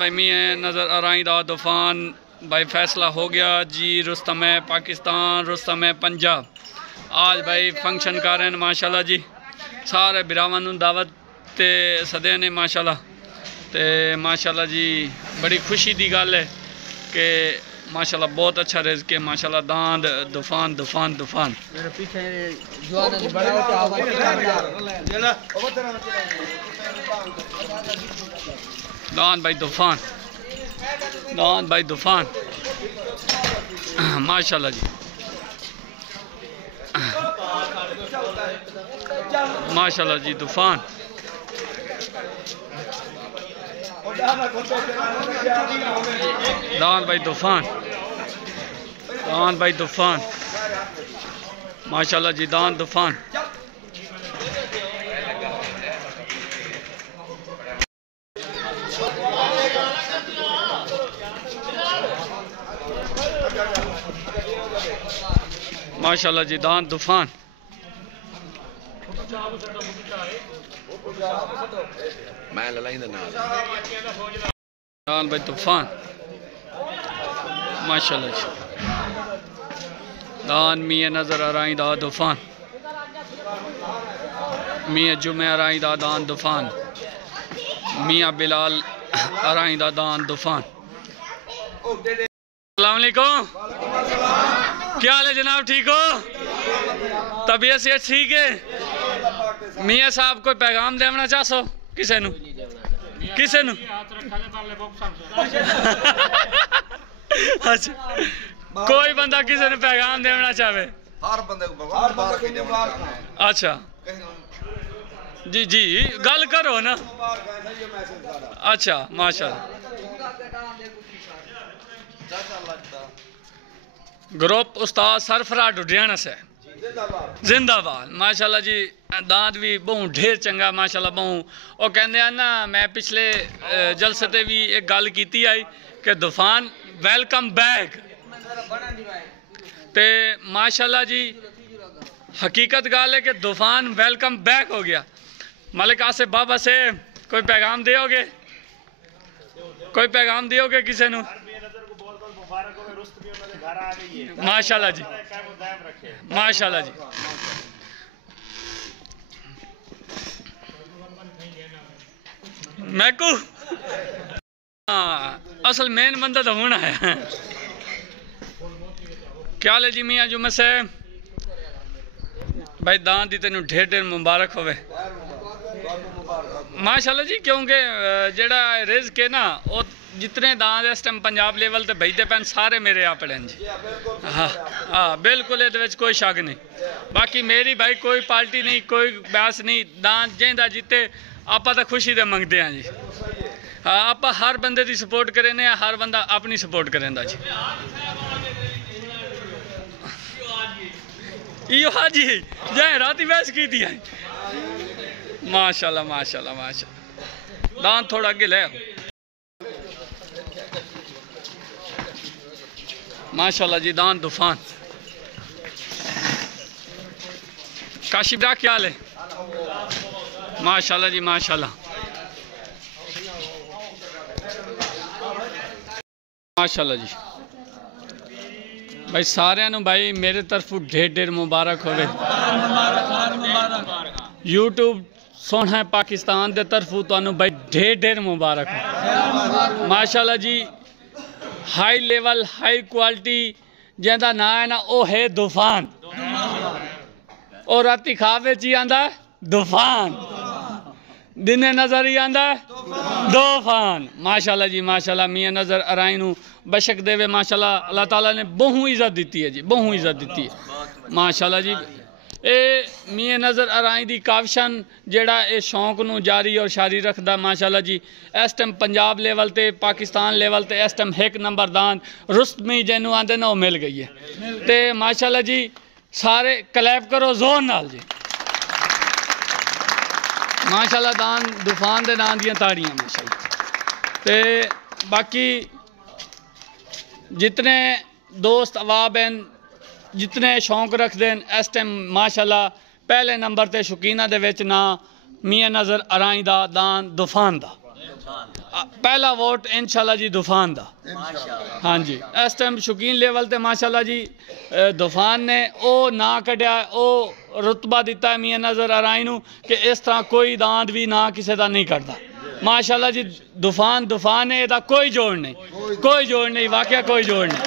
भाई मियाँ नज़र आराई दा तूफान भाई फैसला हो गया जी। रुस्तम है पाकिस्तान, रुस्तम है पंजाब। आज भाई फंक्शन कर रहे हैं माशाल्लाह जी। सारे बिरावां नूं दावत ते सदे ने माशाल्लाह। ते माशाल्लाह जी बड़ी खुशी दी गल है कि माशाल्लाह बहुत अच्छा रिज़्क़ है माशाल्लाह। दांद तूफान तूफान तूफान दान भाई तूफान, दान भाई तूफान माशाल्लाह जी माशाल्लाह जी। तूफान दान भाई तूफान, दान भाई तूफान माशाल्लाह जी। दान तूफान माशाल्लाह जी। दान तूफान दान भाई तूफान माशाल्लाह जी। दान मियाँ नज़र आराई दा तूफान, मियाँ जुम्मे आराई दा दान तूफान, मियाँ बिलाल आराई दा दान तूफान। अस्सलाम वालेकुम, क्या हाल है जनाब, ठीक हो? तबीयत से ठीक है? मियाँ साहब कोई पैगाम देना चाहो किसे नू? किसे नू? अच्छा, कोई बंदा किसे नू पैगाम देना चाहे? हर बंदे को। अच्छा जी जी गल करो ना। अच्छा माशाल्लाह। ग्रुप उस्ताद सरफराज डुडियाना से जिंदाबाद माशाल्लाह जी। दांत भी बहु ढेर चंगा माशाल्लाह बहु। वो कहते हैं ना, मैं पिछले जलसे ते भी एक गल की आई कि तूफान वेलकम बैक। ते माशाल्लाह जी हकीकत गल है कि तूफान वेलकम बैक हो गया। मलिक आसिफ बाबा से कोई पैगाम दोगे? कोई पैगाम दोगे किसी नू? माशाल्लाह जी माशाल्लाह जी। मैं को असल मेन बंदा तो होना है। क्या ले जी मियाँ जुम्मे से भाई दान दी तेन ढेर ढेर मुबारक होवे माशाल्लाह जी। क्योंकि जेड़ा रिज़्क़ है ना, वो जितने दान इस टाइम पंजाब लेवल ते भेजते पैन सारे मेरे अपने जी। हाँ हाँ बिल्कुल, ये कोई शक नहीं। बाकी मेरी भाई कोई पार्टी नहीं, कोई बहस नहीं। दान जिंदा जीते आप तो खुशी दे मंगते हैं जी। हाँ आप हर बंदे की सपोर्ट करें, हर बंदा अपनी सपोर्ट करें जी। इो हाँ जी जै राती बहस की थी माशाल्लाह माशाल्लाह माशाल्लाह। दान थोड़ा अगे ले माशाल्लाह जी। दान तूफान काशिबरा क्या हाल है? माशाल्लाह जी माशाल्लाह माशाल्लाह जी। भाई सारे भाई मेरे तरफों ढेर ढेर मुबारक होवे। यूट्यूब सोना है पाकिस्तान के तरफों तो भाई ढेर ढेर मुबारक हो माशाल्लाह जी। हाई लेवल हाई क्वालिटी जिंदा ना है ना वो है तूफान। और राती खावे ची आंदा तूफान, दिने नजर ही आंदा तूफान माशाल्लाह जी माशाल्लाह। मियाँ नज़र आराई नू बशक देवे माशाल्लाह। अल्लाह ताला ने बहु इज्जत दी है जी, बहु इज्जत दी है माशाल्लाह जी। ए मियाँ नज़र आराई दी काविशन जेड़ा ए शौक नू जारी और शारी रखदा माशाल्लाह जी। इस टाइम पंजाब लेवल ते पाकिस्तान लेवल ते इस टाइम 1 नंबर दान रुस्तमी जैनू आंदे ना वो मिल गई है। ते माशाल्लाह जी सारे क्लैप करो जोर नाल जी माशाल्लाह। दान तूफान दे नाम दियां ताड़ियां माशाल्लाह। ते बाकी जितने दोस्त अवाब हैं, जितने शौक रखते हैं इस टाइम माशाल्लाह पहले नंबर ते शौकीना दे विच ना मियाँ नज़र आराई दा दान तूफान दा पहला वोट इंशाल्लाह जी तूफान दा। हाँ जी, इस टाइम शौकीन लेवल ते माशाल्लाह जी तूफान ने ओ ना कढ़िया, ओ रुतबा दिता है मियां नज़र आराई नू कि इस तरह कोई दांद भी ना किसी दा नहीं करता। माशाल्लाह जी तूफान है, एदा कोई जोड़ नहीं, वाकया कोई जोड़ नहीं।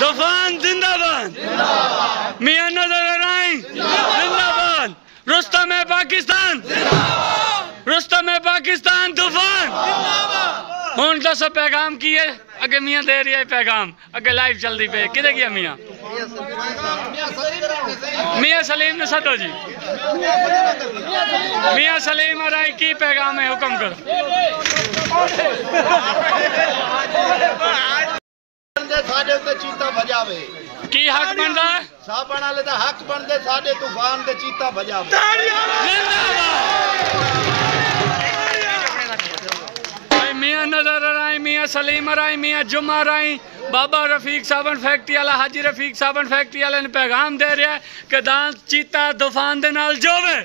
तूफान जिंदाबाद, मियां नजर आराएं जिंदाबाद, रुस्तम है पाकिस्तान तूफान। हुन दसो पैगाम की है अगे मियां दे रही है पैगाम, अगे लाइव चलती पे किधे गया मियां? मियां सलीम ने सदो जी, मियां सलीम आराएं की पैगाम है, हुक्म करो। साडे ते चीता बजावे की हक बनदा है? साबण वाले दा हक बनदे साडे तूफान ते चीता बजावे। भाई मियां नजर आराई, मियां सलीम आराई, मियां जुम्मा आराई, बाबा रफीक साबन फैक्ट्री वाला, हाजी रफीक साबन फैक्ट्री वाले ने पैगाम दे रहा है कि दांत चीता तूफान दे नाल जोवे।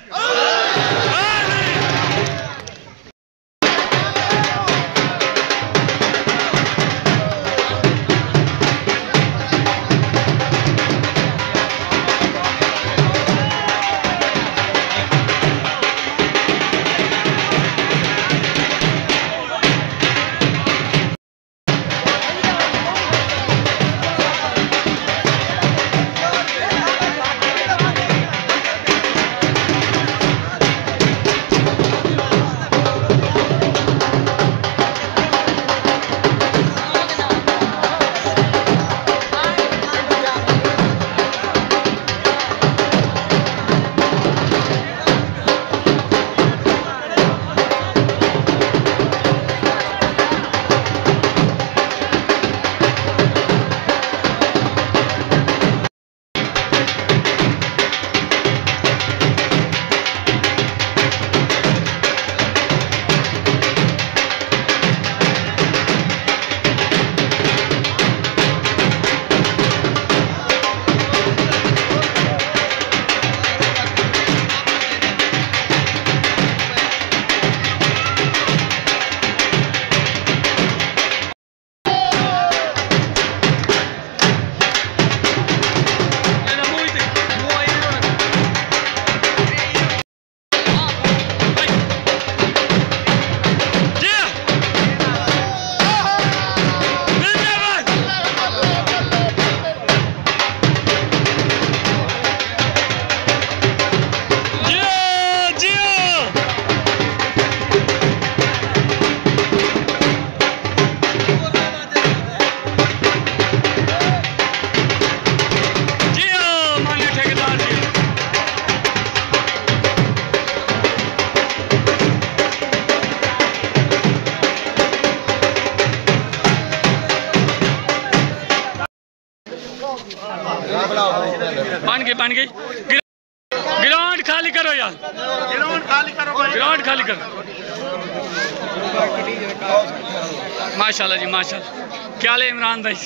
बन गई ग्राउंड खाली करो यार, ग्राउंड खाली करो। माशाल्लाह जी माशाल्लाह। क्या ले इमरान भाई,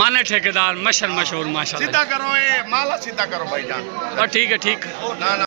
माने ठेकेदार मशहूर माशाल्लाह। सीधा करो ये माला, सीधा करो भाईजान। और ठीक है ना ना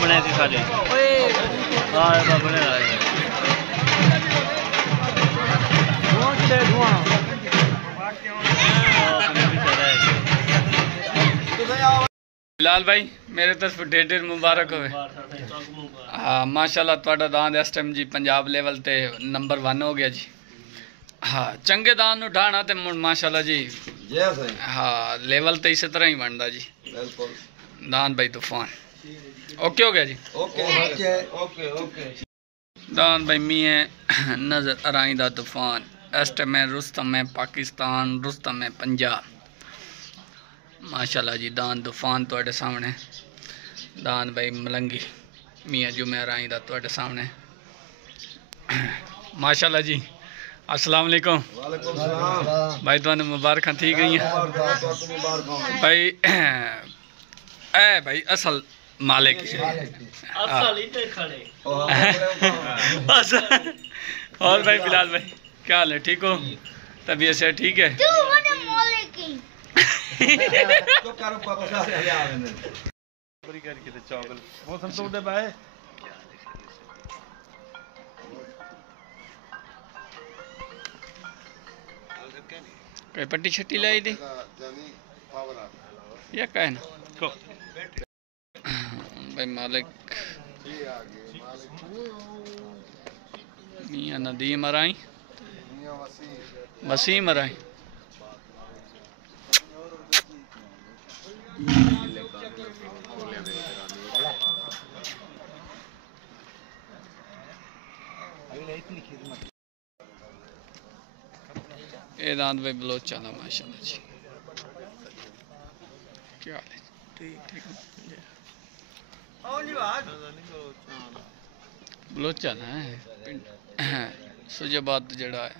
बनाए थे सारे हाँ बने बिलाल भाई मेरे तरफ ढेर मुबारक होवे। हाँ माशाल्लाह तुहाडा दान इस टाइम जी पंजाब लेवल ते नंबर 1 हो गया जी। हाँ चंगे दान नु ढाणा ते माशाल्लाह जी हाँ लेवल तो इस तरह ही बनता जी। बिल्कुल दान भाई तूफान ओके हो गया जी। ओके दान भाई मियां नजर आराई दा तूफान इस टाइम है रुस्तम है पाकिस्तान रुस्तम है पंजाब। माशाल्लाह जी दान तूफान तुहाडे सामने दान भाई मलंगी मियां जुम्मे आराई दा तुहाडे सामने माशाल्लाह जी। अस्सलाम वालेकुम भाई तुहानू मुबारक थी गई भाई ए भाई असल मालिक और भाई बिलाल भाई क्या हाल है ठीक हो तबीयत से ठीक है। कोई पट्टी छट्टी लाई थी या क्या ना भाई मालिक मियां नदीम आराई वसीम आराई ये दांत भाई बलोच चला माशाल्लाह जी। क्या हाल है ठीक बलोच चला है सुजाबाद जड़ा है